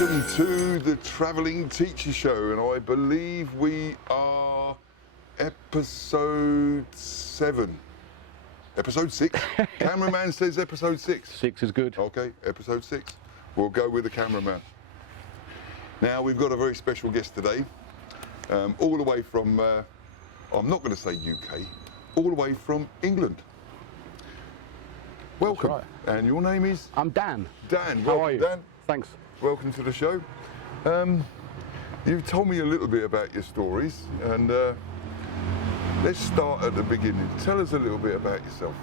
Welcome to the Travelling Teacher Show, and I believe we are episode 7. Episode 6? Cameraman says episode 6. 6 is good. Okay, episode 6. We'll go with the cameraman. Now, we've got a very special guest today, all the way from, I'm not going to say UK, all the way from England. Welcome. That's right. And your name is? I'm Dan. Dan. How are you? Dan. Thanks. Welcome to the show. You've told me a little bit about your stories, and let's start at the beginning. Tell us a little bit about yourself.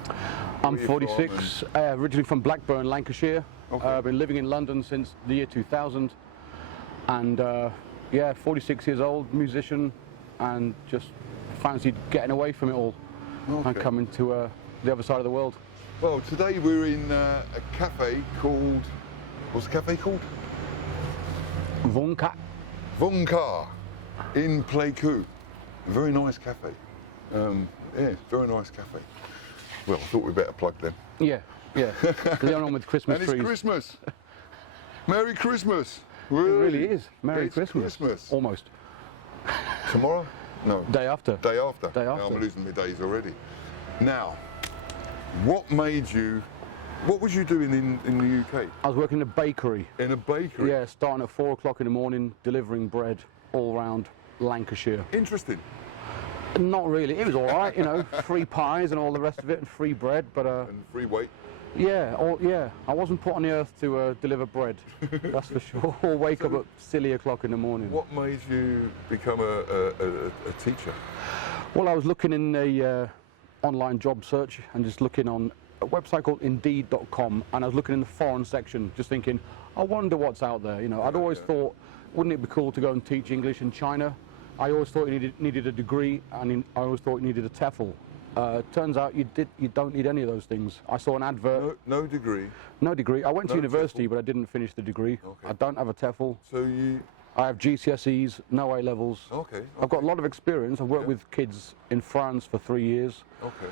I'm 46, originally from Blackburn, Lancashire. Okay. I've been living in London since the year 2000, and yeah, 46 years old, musician, and just fancied getting away from it all and coming to the other side of the world. Well, today we're in a cafe called, what's the cafe called? Vonka in Pleiku. A very nice cafe. Yeah, very nice cafe. Well, I thought we'd better plug them. Yeah, yeah. Going on with Christmas and it's trees. Christmas. Merry Christmas. It really is. Merry It's Christmas. Almost. Tomorrow? No. Day after. Day after. Day after. No, I'm losing my days already. Now, what made you, what was you doing in the UK? I was working in a bakery. In a bakery? Yeah, starting at 4 o'clock in the morning, delivering bread all around Lancashire. Interesting. Not really. It was all right, you know, free pies and all the rest of it, and free bread. But And free weight? yeah, yeah. I wasn't put on the earth to deliver bread. That's for sure. Or wake up at silly o'clock in the morning. What made you become a teacher? Well, I was looking in a online job search and just looking on a website called Indeed.com, and I was looking in the foreign section, just thinking, I wonder what's out there. You know, I'd always thought, wouldn't it be cool to go and teach English in China? I always thought you needed a degree, and I always thought you needed a TEFL. Turns out you don't need any of those things. I saw an advert. No degree? No degree. I went to No university, TEFL. but I didn't finish the degree. Okay. I don't have a TEFL. So you... I have GCSEs, no A levels. Okay. I've got a lot of experience. I've worked with kids in France for 3 years. Okay.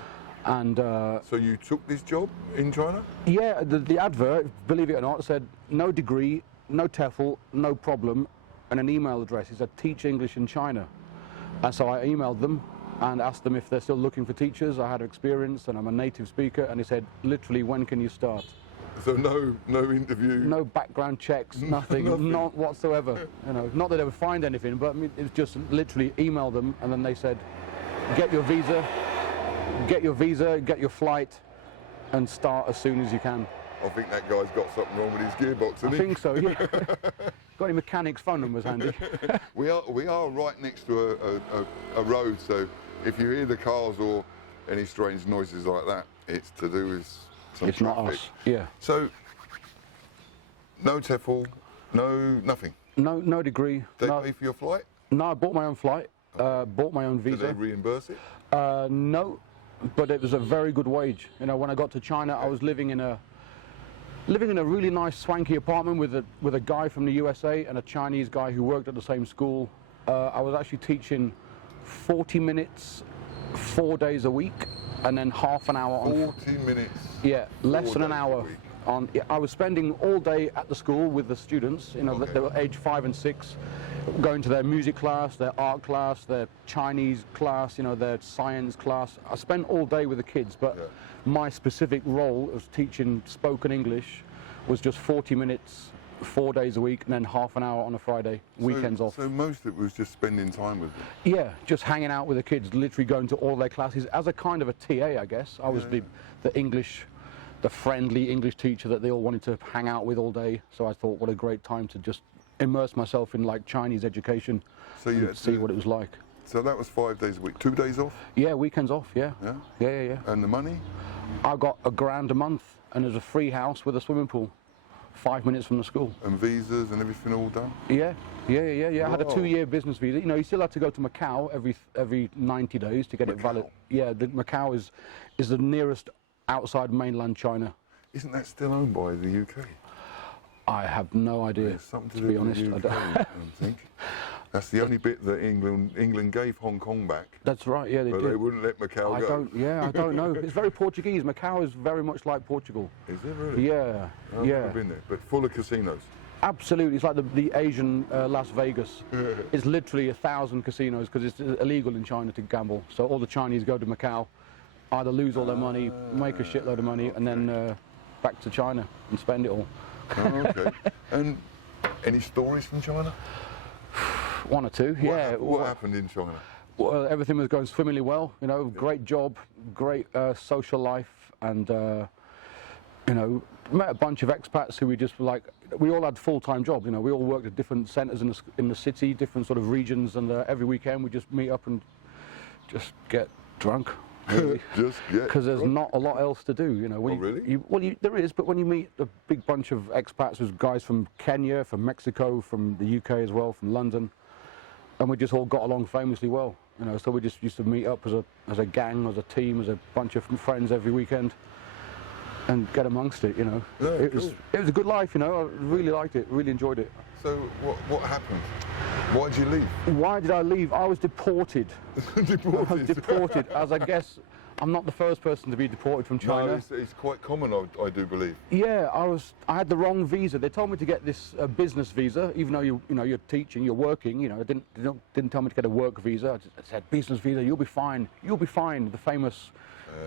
And so you took this job in China? yeah, the advert, believe it or not, said no degree, no TEFL, no problem, and an email address. It said teach English in China. And so I emailed them and asked them if they're still looking for teachers. I had experience and I'm a native speaker, and they said, literally, when can you start? So no interview? No background checks, nothing, not whatsoever. You know, not that they would find anything, but I mean, it was just literally email them, and then they said, get your visa, get your flight, and start as soon as you can. I think that guy's got something wrong with his gearbox, hasn't he? I think so, yeah. Got any mechanics' phone numbers handy? We are right next to a road, so if you hear the cars or any strange noises like that, it's to do with some It's traffic. not us, yeah. So, no TEFL, nothing? No degree. They no, pay for your flight? no, I bought my own flight, bought my own Do they visa. reimburse it? No, but it was a very good wage. You know, when I got to China, I was living in a really nice swanky apartment with a guy from the USA and a Chinese guy who worked at the same school. I was actually teaching 40 minutes, 4 days a week, and then half an hour on. 40 minutes. Yeah, less 4 than an days a hour. week. I was spending all day at the school with the students. You know, they were age 5 and 6, going to their music class, their art class, their Chinese class, you know, their science class. I spent all day with the kids, but my specific role of teaching spoken English was just 40 minutes, 4 days a week, and then half an hour on a Friday, weekends off. So most of it was just spending time with them? Yeah, just hanging out with the kids, literally going to all their classes as a kind of a TA, I guess. I was the friendly English teacher that they all wanted to hang out with all day. So I thought, what a great time to just immerse myself in like Chinese education and see what it was like. So that was 5 days a week, 2 days off? Yeah, weekends off, yeah. Yeah. And the money? I got £1,000 a month, and there's a free house with a swimming pool, 5 minutes from the school. And visas and everything all done? Yeah. I had a Wow. 2-year business visa. You know, you still had to go to Macau every 90 days to get it valid. Yeah, Macau is the nearest outside mainland China. Isn't that still owned by the UK? I have no idea, There's something to to be do with honest. the UK, I think. That's the only bit that England gave Hong Kong back. That's right, yeah, they But did. they wouldn't let Macau go. I don't know. It's very Portuguese. Macau is very much like Portugal. Is it really? Yeah, I've never been there, but full of casinos. Absolutely, it's like the Asian Las Vegas. It's literally 1,000 casinos because it's illegal in China to gamble. So all the Chinese go to Macau, either lose all their money, make a shitload of money, and then back to China and spend it all. Oh, okay. And any stories from China? One or two, yeah. What happened in China? Well, everything was going swimmingly well. You know, great job, great social life, and you know, met a bunch of expats who we just were like. We all had full-time jobs. You know, we all worked at different centres in the city, different sort of regions, and every weekend we just meet up and just get drunk. Really. Because there's not a lot else to do, you know. Really? There is, but when you meet a big bunch of expats, there's guys from Kenya, from Mexico, from the UK as well, from London, and we just all got along famously well, you know. So we just used to meet up as a gang, as a team, as a bunch of friends every weekend, and get amongst it, you know. Yeah, it was a good life, you know. I really liked it, really enjoyed it. So what happened? Why did you leave? Why did I leave? I was deported. Deported? I was deported, as I guess I'm not the first person to be deported from China. No, it's quite common, I do believe. Yeah, I had the wrong visa. They told me to get this business visa, even though you're teaching, you're working. You know, they didn't tell me to get a work visa. I said business visa. You'll be fine. You'll be fine. The famous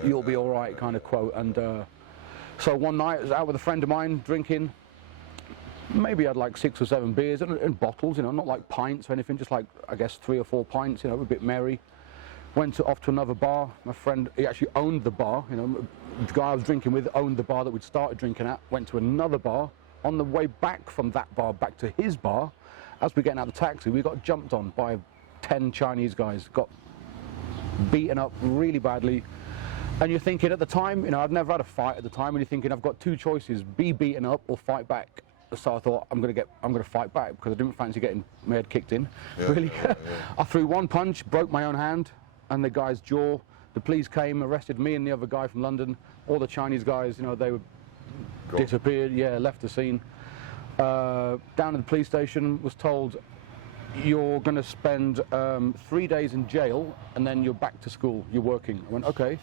"you'll be all right" kind of quote. And so one night I was out with a friend of mine drinking. Maybe I had like 6 or 7 beers and bottles, you know, not like pints or anything, just like, I guess, 3 or 4 pints, you know, a bit merry. Went off to another bar. My friend, he actually owned the bar, you know, the guy I was drinking with owned the bar that we'd started drinking at. Went to another bar. On the way back from that bar back to his bar, as we're getting out of the taxi, we got jumped on by 10 Chinese guys, got beaten up really badly. And you're thinking at the time, you know, I've never had a fight at the time, and you're thinking I've got 2 choices, be beaten up or fight back. So I thought I'm going to fight back because I didn't fancy getting my head kicked in. Yeah, really, yeah. I threw one punch, broke my own hand, and the guy's jaw. The police came, arrested me and the other guy from London. All the Chinese guys, you know, they were disappeared. Yeah, left the scene. Down at the police station, was told you're going to spend 3 days in jail and then you're back to school. You're working. I went okay.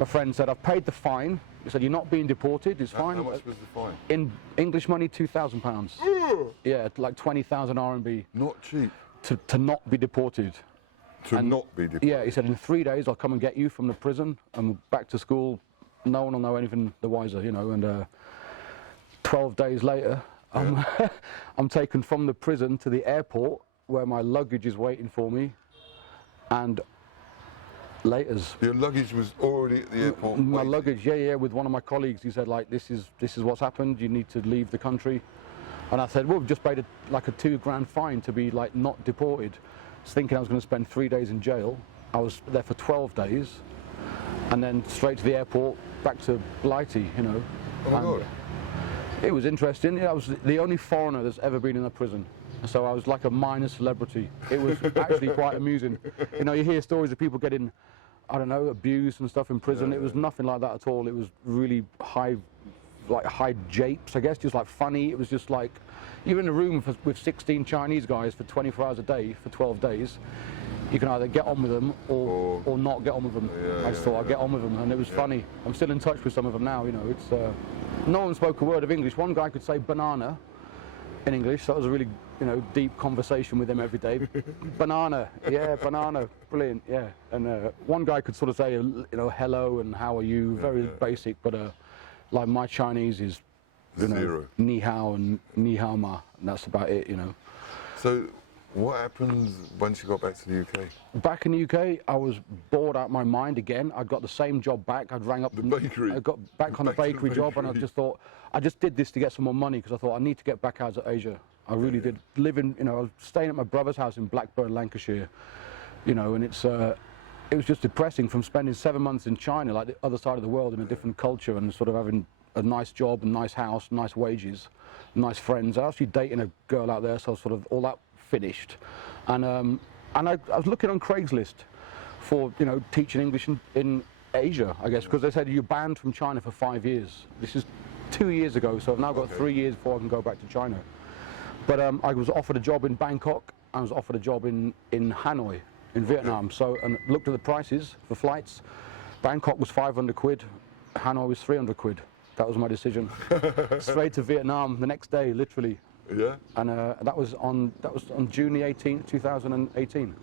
My friend said I've paid the fine. He said, you're not being deported, it's fine. How much was the fine? In English money, £2,000. Yeah, like 20,000 RMB. Not cheap. To not be deported. Not be deported? Yeah, he said, in 3 days I'll come and get you from the prison and back to school. No one will know anything the wiser, you know. And 12 days later, I'm taken from the prison to the airport where my luggage is waiting for me. And laters. Your luggage was already at the airport? My luggage, yeah, with one of my colleagues. He said, like, this is what's happened. You need to leave the country. And I said, well, we've just paid like a £2,000 fine to be like not deported. I was thinking I was going to spend 3 days in jail. I was there for 12 days, and then straight to the airport, back to Blighty, you know. Oh my God. It was interesting. I was the only foreigner that's ever been in a prison. So I was like a minor celebrity. It was actually quite amusing. You know, you hear stories of people getting, I don't know, abused and stuff in prison. It was nothing like that at all. It was really high japes, I guess, just like funny. It was just like, you're in a room with 16 Chinese guys for 24 hours a day for 12 days. You can either get on with them or not get on with them. I just thought I'd get on with them, and it was funny. I'm still in touch with some of them now, you know. It's no one spoke a word of English. One guy could say banana in English, so that was a really, you know, deep conversation with him every day. Banana, yeah, banana, brilliant, yeah. And one guy could sort of say, you know, hello and how are you, very basic, but like my Chinese is, you know, Zero. ni hao and ni hao ma, and that's about it, you know. So what happened once you got back to the UK? Back in the UK, I was bored out of my mind again. I'd got the same job back. I'd rang up the bakery. I got back on the bakery job, and I just thought, I just did this to get some more money because I thought I need to get back out of Asia. I really did. Living, you know, I was staying at my brother's house in Blackburn, Lancashire, you know, and it was just depressing from spending 7 months in China, like the other side of the world, in a different culture, and sort of having a nice job, a nice house, nice wages, nice friends. I was actually dating a girl out there, so sort of all that finished, and I was looking on Craigslist for, you know, teaching English in Asia, I guess, because they said you're banned from China for 5 years. This is 2 years ago, so I've now got 3 years before I can go back to China. But I was offered a job in Bangkok. I was offered a job in Hanoi, in Vietnam. So, and looked at the prices for flights. Bangkok was 500 quid. Hanoi was 300 quid. That was my decision. Straight to Vietnam the next day, literally. Yeah. And that was on June the 18th, 2018.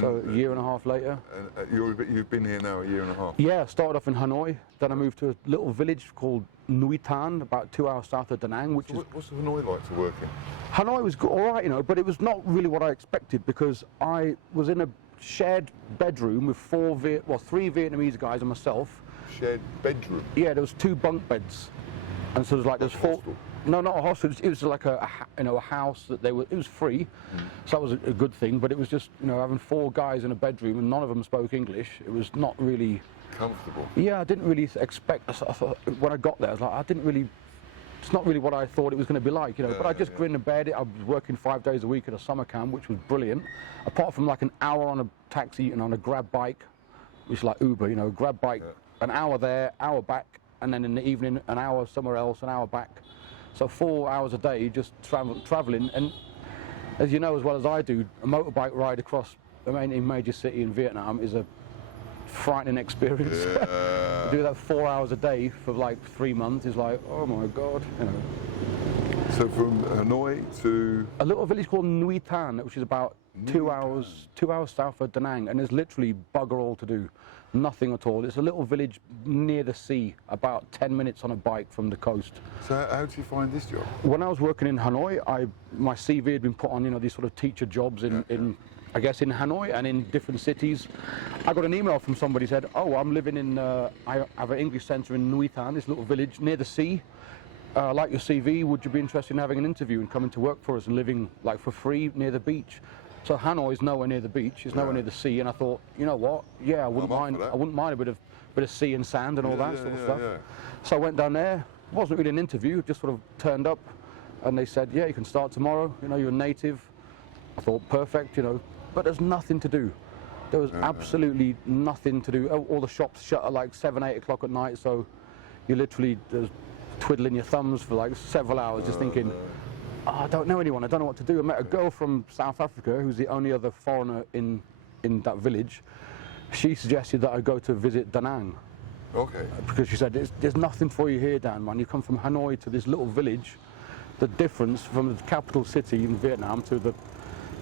So a year and a half later. And you've been here now a year and a half? Yeah, started off in Hanoi, then I moved to a little village called Nui Tan, about 2 hours south of Da Nang, which is... What's Hanoi like to work in? Hanoi was all right, you know, but it was not really what I expected, because I was in a shared bedroom with three Vietnamese guys and myself. Shared bedroom? Yeah, there was 2 bunk beds. And so there's 4... Hostel? No, not a hostel. It was like a house that it was free, so that was a good thing. But it was just, you know, having 4 guys in a bedroom and none of them spoke English. It was not really comfortable. Yeah, I didn't really expect. I thought, when I got there, I was like, it's not really what I thought it was going to be like, you know. But I just grinned and bared it. I was working 5 days a week at a summer camp, which was brilliant. Apart from like an hour on a taxi and on a grab bike, which is like Uber, you know, grab bike, an hour there, hour back, and then in the evening an hour somewhere else, an hour back. So 4 hours a day just traveling, and as you know as well as I do, a motorbike ride across any major city in Vietnam is a frightening experience. Yeah. Do that 4 hours a day for like 3 months is like, oh my God, you know. So from Hanoi to a little village called Nui Tan, which is about 2 hours south of Da Nang, and there's literally bugger all to do, nothing at all. It's a little village near the sea, about 10 minutes on a bike from the coast. So how did you find this job? When I was working in Hanoi, my CV had been put on, you know, these sort of teacher jobs in I guess in Hanoi and in different cities. I got an email from somebody who said, oh, I'm living in, I have an English centre in Nui Tan, this little village near the sea. I like your CV, would you be interested in having an interview and coming to work for us and living like for free near the beach? So Hanoi is nowhere near the beach, it's nowhere near the sea, and I thought, you know what, yeah, I wouldn't mind a bit of sea and sand and all that sort of stuff. Yeah. So I went down there, it wasn't really an interview, just sort of turned up, and they said, yeah, you can start tomorrow, you know, you're a native. I thought, perfect, you know, but there's nothing to do. There was absolutely nothing to do. All the shops shut at like 7, 8 o'clock at night, so you literally twiddling your thumbs for like several hours, just thinking, oh, I don't know anyone, I don't know what to do. I met a girl from South Africa who's the only other foreigner in that village. She suggested that I go to visit Da Nang. Okay. Because she said, there's nothing for you here, Dan, man. You come from Hanoi to this little village. The difference from the capital city in Vietnam to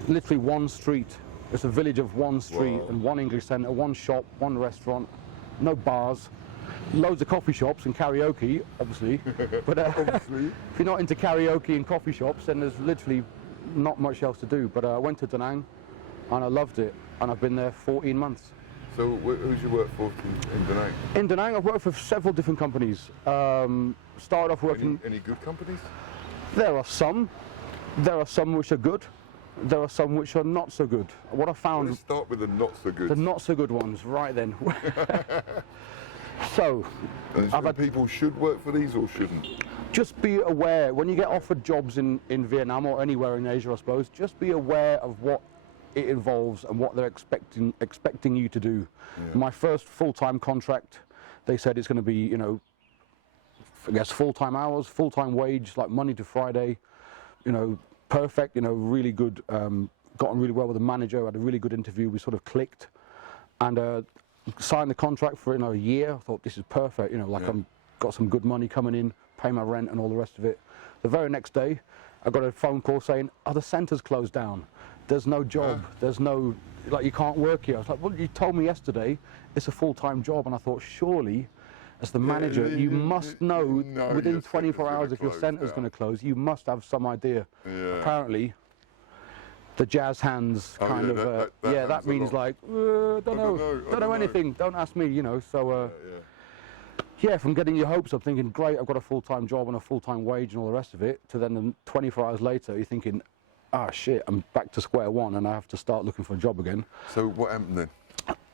literally one street. It's a village of one street and one English centre, one shop, one restaurant, no bars. Loads of coffee shops and karaoke, obviously. But if you're not into karaoke and coffee shops, then there's literally not much else to do. But I went to Da Nang and I loved it, and I've been there 14 months. So who's you work for in Da Nang? In Da Nang, I've worked for several different companies. Started off working... Any good companies? There are some. There are some which are good. There are some which are not so good. What I found... Let's start with the not so good. The not so good ones, right then. So, people should work for these or shouldn't? Just be aware, when you get offered jobs in Vietnam or anywhere in Asia, I suppose, just be aware of what it involves and what they're expecting you to do. Yeah. My first full-time contract, they said it's going to be, you know, I guess full-time hours, full-time wage, like Monday to Friday, you know, perfect, you know, really good, got on really well with the manager, had a really good interview, we sort of clicked, and signed the contract for, you know, a year. I thought, this is perfect, you know, like I'm got some good money coming in, pay my rent and all the rest of it. The very next day, I got a phone call saying, oh, the centre's closed down. There's no job, there's no, like, you can't work here. I was like, well, you told me yesterday it's a full-time job, and I thought, surely, as the manager, you must know within 24 hours if your centre's going to close, you must have some idea. Yeah. Apparently, the jazz hands that means like, don't know anything, don't ask me, you know, so, yeah, from getting your hopes up, thinking, great, I've got a full-time job and a full-time wage and all the rest of it, to then 24 hours later, you're thinking, ah, shit, I'm back to square one and I have to start looking for a job again. So what happened then?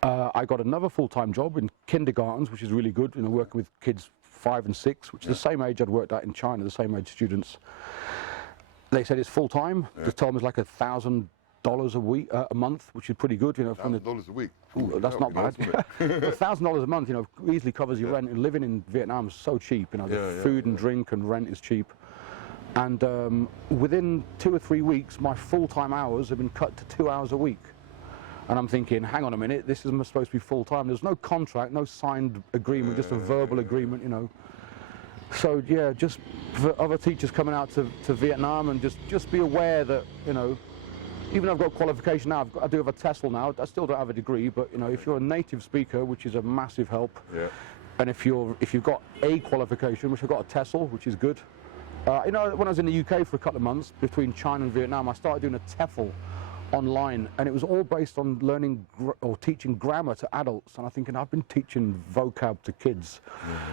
I got another full-time job in kindergartens, which is really good, you know, working with kids 5 and 6, which is the same age I'd worked at in China, the same age students. They said it's full-time. Just told me it's like $1,000 a week, a month, which is pretty good, you know. $1,000 a week? Ooh, that's not bad. $1,000 a month, you know, easily covers your rent. And living in Vietnam is so cheap, you know, the food and drink and rent is cheap. And within 2 or 3 weeks, my full-time hours have been cut to 2 hours a week. And I'm thinking, hang on a minute, this is supposed to be full-time. There's no contract, no signed agreement, just a verbal agreement, you know. So yeah, just for other teachers coming out to Vietnam, and just be aware that, you know, even though I've got qualification now, I do have a TEFL now. I still don't have a degree, but you know, if you're a native speaker, which is a massive help, Yeah. and if you've got a qualification, which I've got a TEFL, which is good. You know, when I was in the UK for a couple of months between China and Vietnam, I started doing a TEFL online, and it was all based on learning or teaching grammar to adults. And I'm thinking, I've been teaching vocab to kids.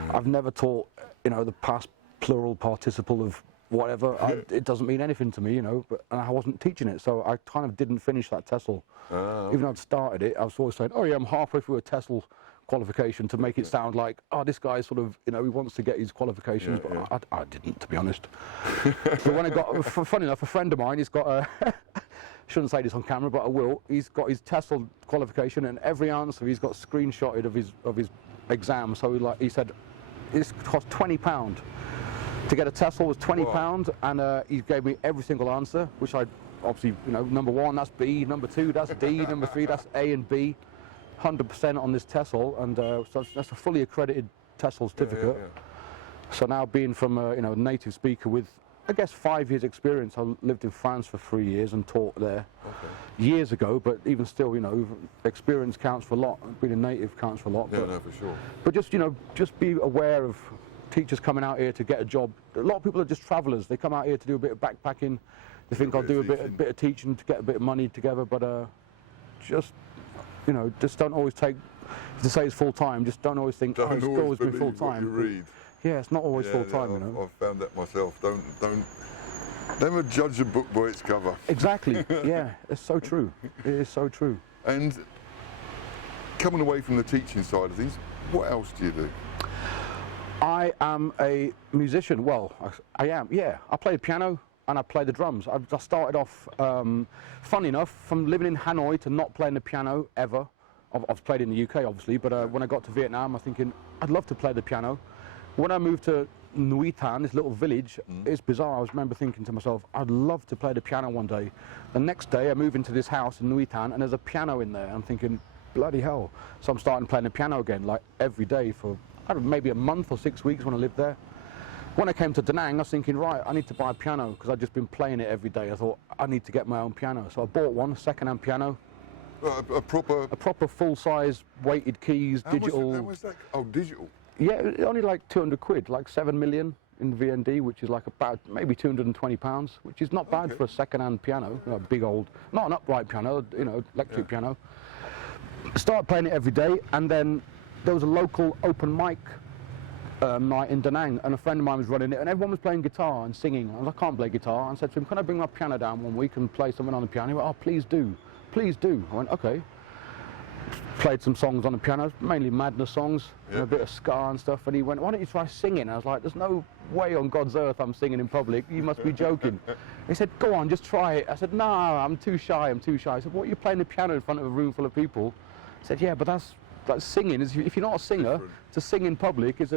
I've never taught, you know, the past plural participle of whatever. It doesn't mean anything to me, you know, and I wasn't teaching it, so I kind of didn't finish that TEFL. Even though I'd started it, I was always saying, oh yeah, I'm halfway through a TEFL qualification, to make it sound like, oh, this guy sort of, you know, he wants to get his qualifications, but I didn't, to be honest. But when I got, funny enough, a friend of mine, he's got a, shouldn't say this on camera, but I will, he's got his TEFL qualification, and every answer he's got screenshotted of his exam. So he said, this cost £20. To get a TEFL was £20, and he gave me every single answer, which I obviously, you know, number 1, that's B, number 2, that's D, number 3, that's A and B, 100% on this TEFL, and so that's a fully accredited TEFL certificate. So now, being from a, you know, native speaker with, I guess, 5 years experience, I lived in France for 3 years and taught there years ago, but even still, you know, experience counts for a lot. Being a native counts for a lot. Yeah, no, for sure. But just, you know, just be aware of teachers coming out here to get a job. A lot of people are just travellers. They come out here to do a bit of backpacking. They think I'll do a bit of teaching to get a bit of money together, but just, you know, just don't always take, to say it's full time, just don't always think, oh, it's always been full time. Yeah, it's not always full time, you know. I've found that myself. Don't never judge a book by its cover. Exactly. Yeah, it's so true. It is so true. And coming away from the teaching side of things, what else do you do? I am a musician. Well, I am. Yeah, I play the piano and I play the drums. I started off, funny enough, from living in Hanoi to not playing the piano ever. I've played in the UK, obviously, but when I got to Vietnam, I was thinking, I'd love to play the piano. When I moved to Nui Tan, this little village, it's bizarre. I remember thinking to myself, I'd love to play the piano one day. The next day, I move into this house in Nui Tan, and there's a piano in there. I'm thinking, bloody hell. So I'm starting playing the piano again, like every day for maybe a month or 6 weeks when I lived there. When I came to Da Nang, I was thinking, right, I need to buy a piano, because I'd just been playing it every day. I thought, I need to get my own piano. So I bought one, a second-hand piano. A proper full-size, weighted keys, digital. How was that? Oh, digital? Yeah, only like 200 quid, like 7 million in VND, which is like about maybe £220, which is not bad for a second-hand piano, a big old, not an upright piano, you know, electric piano. Started playing it every day, and then there was a local open mic night in Da Nang, and a friend of mine was running it, and everyone was playing guitar and singing. I can't play guitar. I said to him, can I bring my piano down one week and play something on the piano? He went, oh, please do. Please do. I went, okay. Played some songs on the piano, mainly Madness songs, and a bit of ska and stuff, and he went, why don't you try singing? I was like, there's no way on God's earth I'm singing in public. You must be joking. He said, go on, just try it. I said, no, I'm too shy. He said, what, you're playing the piano in front of a room full of people? I said, yeah, but that's singing. If you're not a singer, to sing in public is,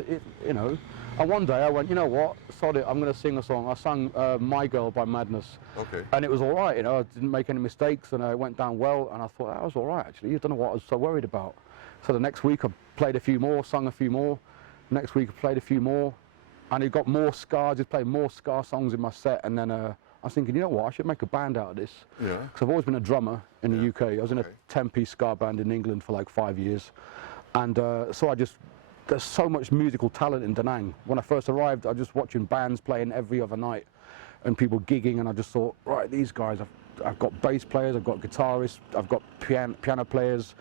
you know. And one day I went, you know what, sod it, I'm going to sing a song. I sang My Girl by Madness. Okay. And it was all right, you know, I didn't make any mistakes, and it went down well, and I thought, that was all right, actually. I don't know what I was so worried about. So the next week I played a few more, sung a few more. Next week I played a few more, and it got more ska, just played more ska songs in my set, and then I was thinking, you know what, I should make a band out of this. Yeah. Because I've always been a drummer in the UK. I was in a 10-piece ska band in England for like 5 years. And so there's so much musical talent in Da Nang. When I first arrived, I was just watching bands playing every other night and people gigging, and I just thought, right, these guys, I've got bass players, I've got guitarists, I've got piano players,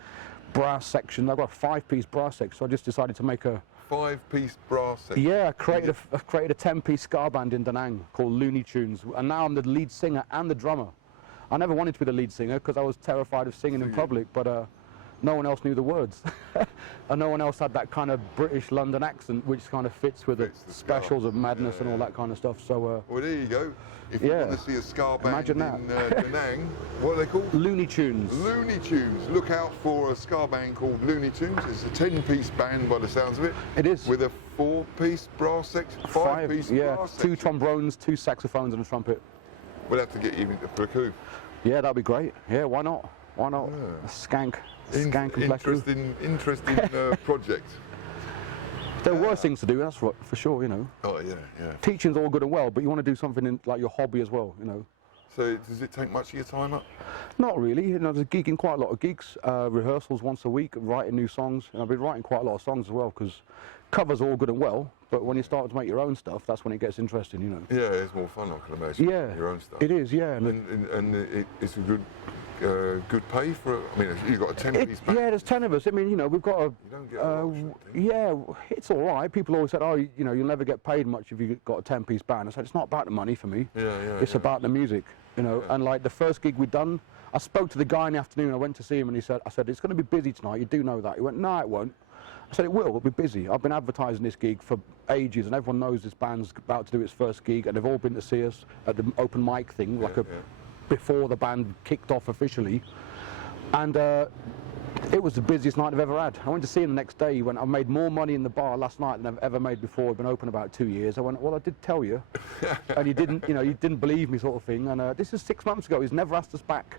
brass section. I've got a 5-piece brass section, so I just decided to make a 5-piece brass section. Yeah, I created a 10-piece ska band in Da Nang called Looney Tunes, and now I'm the lead singer and the drummer. I never wanted to be the lead singer because I was terrified of singing in public, but no one else knew the words. And no one else had that kind of British London accent, which kind of fits with the specials of Madness and all that kind of stuff. So, well, there you go. If you want to see a ska band in Da Nang, what are they called? Looney Tunes. Looney Tunes. Look out for a ska band called Looney Tunes. It's a 10-piece band by the sounds of it. It is. With a 4-piece brass section. 5-piece brass section. 2 trombones, 2 saxophones and a trumpet. We'll have to get you for a coup. Yeah, that'd be great. Yeah, why not? Why not? Yeah. A skank. Interesting project. There are worse things to do, that's for sure, you know. Oh, yeah, yeah. Teaching's all good and well, but you want to do something in like your hobby as well, you know. So does it take much of your time up? Not really, you know, there's gigging quite a lot of gigs, rehearsals once a week, writing new songs, and I've been writing quite a lot of songs as well, because covers are all good and well, but when you start to make your own stuff, that's when it gets interesting, you know. Yeah, it's more fun, I can imagine. Yeah, your own stuff. it is, yeah. And it's a good pay for. I mean, you've got a 10-piece band. Yeah, there's 10 of us. I mean, you know, we've got a. You don't get a lot, yeah, it's all right. People always said, oh, you know, you'll never get paid much if you've got a 10-piece band. I said, it's not about the money for me. Yeah. It's about the music, you know. Yeah. And like the first gig we'd done, I spoke to the guy in the afternoon. I went to see him, and I said, it's going to be busy tonight. You do know that? He went, no, it won't. I said, it will. It'll be busy. I've been advertising this gig for ages, and everyone knows this band's about to do its first gig, and they've all been to see us at the open mic thing, before the band kicked off officially. And it was the busiest night I've ever had. I went to see him the next day. He went, I've made more money in the bar last night than I've ever made before. I've been open about 2 years. I went, well, I did tell you. And you didn't, you know, you didn't believe me, sort of thing. And this is 6 months ago. He's never asked us back.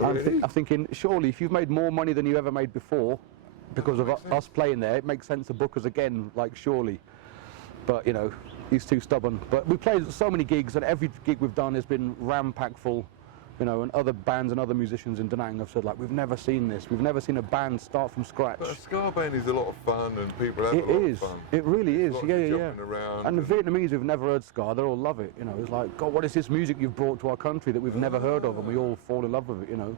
Oh, really? I'm thinking, surely, if you've made more money than you ever made before, because of us playing there, it makes sense to book us again, like, surely. But, you know, he's too stubborn. But we played so many gigs, and every gig we've done has been ram-packed full. You know, and other bands and other musicians in Da Nang have said, like, we've never seen this. We've never seen a band start from scratch. But a ska band is a lot of fun, and people have a lot of fun. It really is. Lots Yeah, of yeah. jumping around And the Vietnamese who've never heard ska, they all love it. You know, it's like, God, what is this music you've brought to our country that we've never heard of, and we all fall in love with it. You know,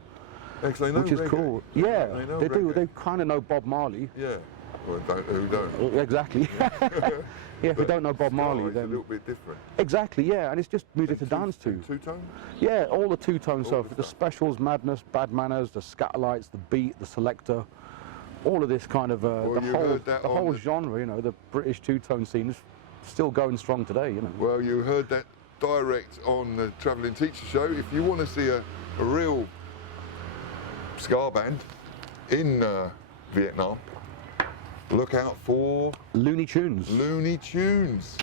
actually, which is reggae. cool. Yeah, they do. Reggae. They kind of know Bob Marley. Yeah. Well, who don't? Exactly. Yeah, if you don't know Bob Marley, It's then a little bit different. exactly. Yeah, and it's just music to dance to. Two-tone? Yeah, all the two-tone stuff. the The stuff. Specials, Madness, Bad Manners, the Scatterlights, the Beat, the Selector. All of this kind of Well, the you whole heard that on the- genre. You know, the British two-tone scene is still going strong today. You know. Well, you heard that direct on the Travelling Teacher Show. If you want to see a real ska band in Vietnam, look out for Looney Tunes. Looney Tunes.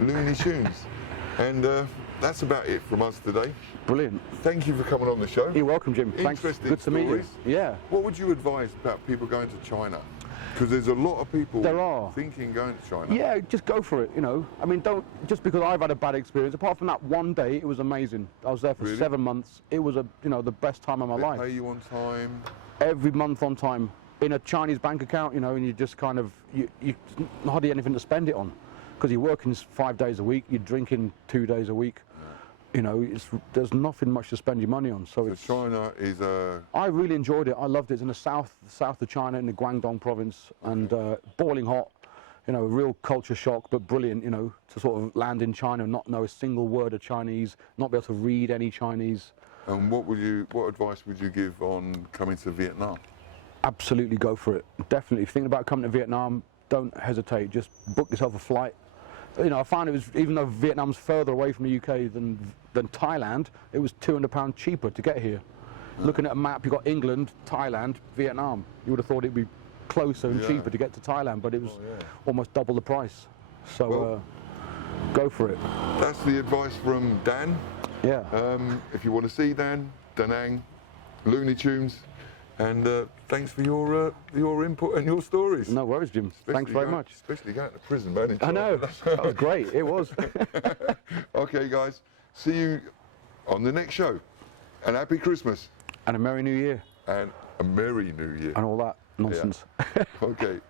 Looney Tunes. And that's about it from us today. Brilliant. Thank you for coming on the show. You're welcome, Jim. Thanks. Interesting Good to meet you. stories. Yeah. What would you advise about people going to China? Because there's a lot of people There are. thinking going to China. Yeah, just go for it, you know. I mean, don't, just because I've had a bad experience, apart from that one day, it was amazing. I was there for Really? 7 months. It was, you know, the best time of my They life. pay you on time. Every month on time, in a Chinese bank account, you know, and you just kind of, you hardly anything to spend it on. Because you're working 5 days a week, you're drinking 2 days a week. You know, there's nothing much to spend your money on. So it's, China is I really enjoyed it. I loved it. It's in the south of China, in the Guangdong province, and boiling hot. You know, a real culture shock, but brilliant. You know, to sort of land in China and not know a single word of Chinese, not be able to read any Chinese. And what advice would you give on coming to Vietnam? Absolutely, go for it. Definitely, if you're thinking about coming to Vietnam, don't hesitate. Just book yourself a flight. You know, I found it was, even though Vietnam's further away from the UK than Thailand, it was £200 cheaper to get here. Looking at a map, you've got England, Thailand, Vietnam. You would have thought it'd be closer and cheaper to get to Thailand, but it was almost double the price. So go for it. That's the advice from Dan. Yeah. If you want to see Dan, Da Nang, Looney Tunes, and thanks for your input and your stories. No worries, Jim. Thanks very much. Especially going to prison, man. I know. That was great. It was. Okay, guys. See you on the next show. And happy Christmas. And a Merry New Year. And a Merry New Year. And all that nonsense. Okay.